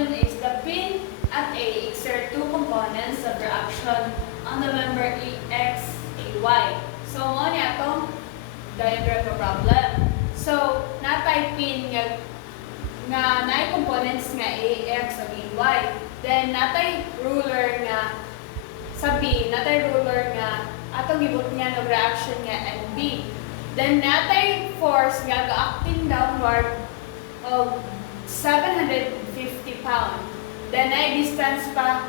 given is the pin at A exert two components of reaction on the member EX, AY. So, mo niya itong diagram of problem. So, natay pin nga naay components nga AX ug AY. Then, natay ruler nga sa B, natay ruler nga atong gibot niya ng reaction nga NB. Then, natay force nga ga-acting downward of 750 pound. Then, ay distance pa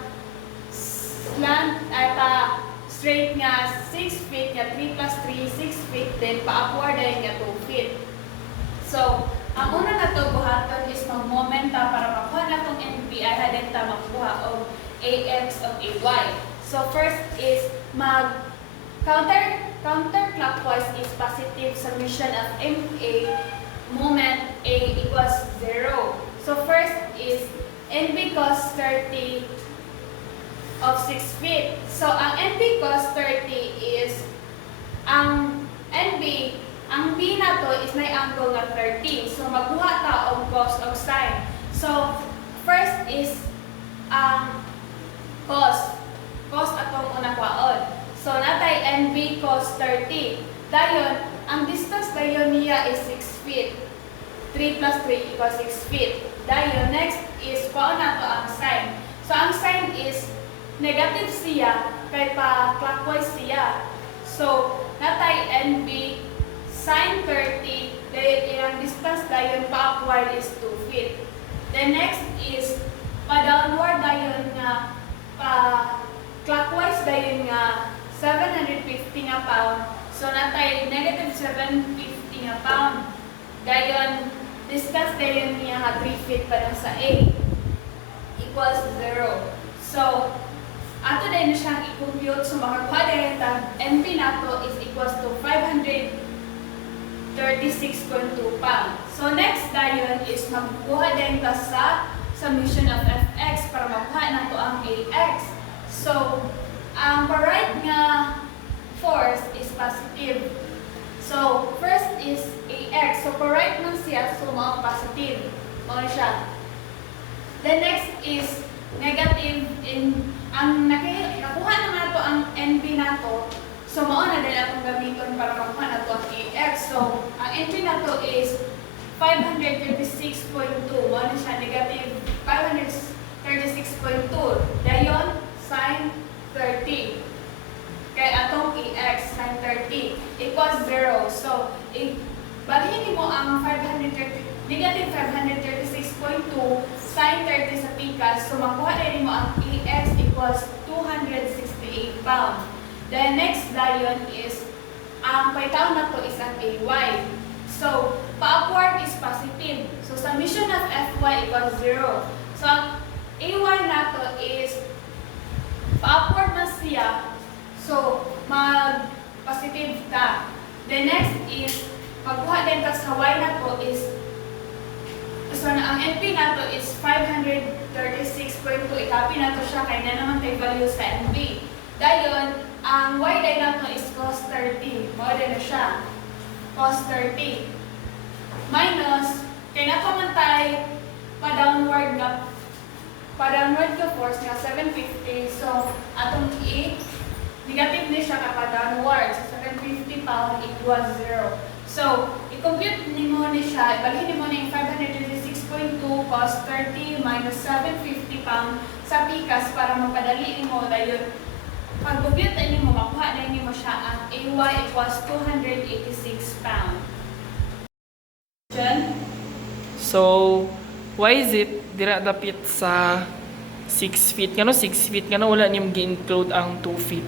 slant ay pa straight nga 6 feet nga 3 plus 3, 6 feet. Then, pa-upward ay nga 2 feet. So, ang una na to buhaton is mag-momenta para makuha na itong NB ay hadin ta makuha o AX o AY. So, first is counterclockwise is positive summation of MA moment A equals 0. So, first is NB cos 30 of 6 feet. So, ang NB cos 30 is ang NB, ang B na to is may angle na 30. So, magkuha ta og cos og sine. So, first is ang cos. Cos atong unang kwaon. So, natay NB cos 30. Dayon, ang distance dayon niya is 6 feet. 3 plus 3 equals 6 feet. Dayon, next is kwaon na to ang sine. So, ang sine is negative siya kay pa clockwise siya. So, natay NB sine 30, dayon ilang distance dayon pa upward is 2 feet. Then next is pa downward dayon nga pa clockwise dayon nga 750 nga pound. So, natay negative 750 nga pound. Dayon, distance dayon niya nga 3 feet pa lang sa A equals 0. So, ato dayon na siyang i-compute. So, makakuha dayon tag NP nato is equals to 536.2 pound. So, next dayon is magkuha dayon ta sa summation of Fx para makuha nato ang Ax. So, ang right nga force is positive. So, first is Ax. So, right man siya, so mga positive. Mga siya. The next is negative in ang nakuha na nato ang NB nato. So, mao na din atong gamiton para makuha nato ang Ax. So, ang NB nato is 536.2. Mao na siya negative 536.2. Dayon sin 30. Kay atong Ax sin 30 equals 0. So, balihin mo ang negative 536.2 sin 30 sa pikas. So, makuha rin mo ang Ax equals 268 pound. Then, next dayon is ang paitaw na to is ang Ay. So, pa-upward is positive. So, summation of Fy equals 0. So, ang Ay na to is pa-upward na siya. So, mag-positive ta. The next is, pagkuha din ka sa Y na to is, so ang NP na to is 536.2. I-copy na to siya, kaya na naman tayo value sa NP. Dayon, ang Y din na to is cos 30. Mga din na siya. Cos 30. Minus, kaya na man tayo pa-downward ka force nga 750. So, atong negative ni siya kapag downward. So, 750 pound equals 0. So, i-compute nimo ni siya, ibalhin nimo ni 536.2 cos 30 minus 750 pound sa pikas para mapadali nimo dayon. Pag-compute nimo, makuha na nimo siya ang Ay equals 286 pound. So, why is it dira dapit sa 6 feet? Kano 6 feet? Kano wala niyong gi-include ang 2 feet?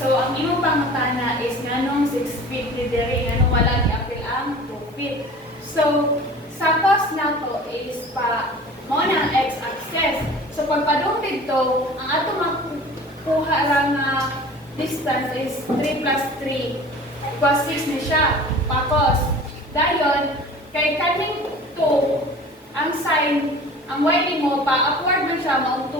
So, ang imong pangutana is nganong 6 feet ni diri, nganong wala ni-apil ang 2 feet. So, sa cos na to is pa mo na ang x-axis. So, pag padung dito, ang ato makuha lang na distance is 3 plus 3 equals 6 ni siya, pa cos. Dayon, kay kaning 2, ang sine, ang y ni mo pa, upward man siya, maong 2